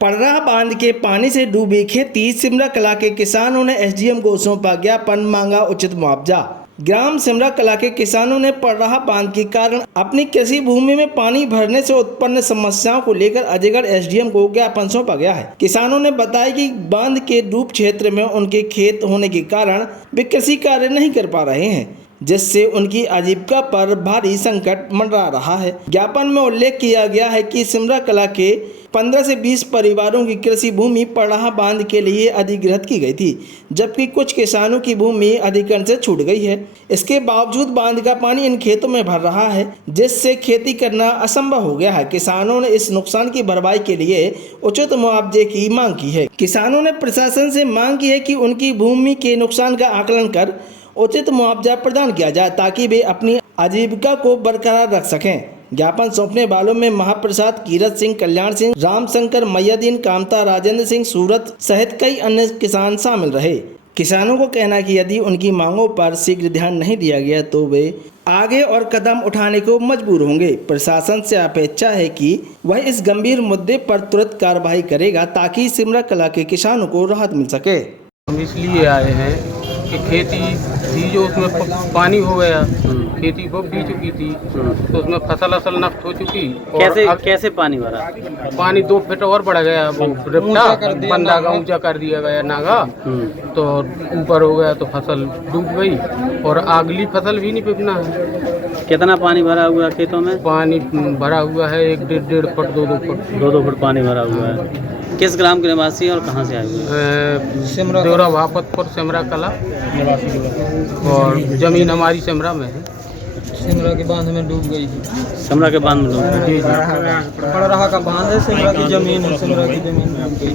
पड़रा बांध के पानी से डूबी खेती, सिमरा कला के किसानों ने एसडीएम को सौंपा ज्ञापन, मांगा उचित मुआवजा। ग्राम सिमरा कला के किसानों ने पड़रा बांध के कारण अपनी कृषि भूमि में पानी भरने से उत्पन्न समस्याओं को लेकर अजयगढ़ एसडीएम को ज्ञापन सौंपा गया है। किसानों ने बताया कि बांध के डूब क्षेत्र में उनके खेत होने के कारण वे कृषि कार्य नहीं कर पा रहे हैं, जिससे उनकी आजीविका पर भारी संकट मंडरा रहा है। ज्ञापन में उल्लेख किया गया है कि सिमरा कला के 15 से 20 परिवारों की कृषि भूमि पड़रा बांध के लिए अधिग्रहित की गई थी, जबकि कुछ किसानों की भूमि अधिग्रहण से छूट गई है। इसके बावजूद बांध का पानी इन खेतों में भर रहा है, जिससे खेती करना असंभव हो गया है। किसानों ने इस नुकसान की भरपाई के लिए उचित मुआवजे की मांग की है। किसानों ने प्रशासन से मांग की है कि उनकी भूमि के नुकसान का आकलन कर उचित मुआवजा प्रदान किया जाए, ताकि वे अपनी आजीविका को बरकरार रख सकें। ज्ञापन सौंपने वालों में महाप्रसाद, कीरत सिंह, कल्याण सिंह, रामशंकर, मैयादीन, कामता, राजेंद्र सिंह, सूरत सहित कई अन्य किसान शामिल रहे। किसानों को कहना है कि यदि उनकी मांगों पर शीघ्र ध्यान नहीं दिया गया तो वे आगे और कदम उठाने को मजबूर होंगे। प्रशासन से अपेक्षा है कि वह इस गंभीर मुद्दे पर तुरंत कार्रवाई करेगा, ताकि सिमरा कला के किसानों को राहत मिल सके। हम इसलिए आए हैं कि खेती थी जो उसमें पानी हो गया, खेती वो भी चुकी थी तो उसमें फसल नष्ट हो चुकी। कैसे पानी भरा? पानी 2 फीट और बढ़ गया, वो रिप्टा बंदा का ऊंचा कर दिया गया नागा, तो ऊपर हो गया तो फसल डूब गई और अगली फसल भी नहीं पिपना है। कितना पानी भरा हुआ है खेतों में? पानी भरा हुआ है 1-1.5 फुट 2-2 फुट 2-2 फुट पानी भरा हुआ है। किस ग्राम के निवासी और कहाँ से आए हुए हैं? देवरा भापतपुर सिमरा कला, और जमीन हमारी सिमरा में है। सिमरा के बांध में डूब गई। सिमरा के बांध में डूब गई? पड़रा का बांध है, सिमरा की जमीन है, सिमरा की जमीन डूब गई।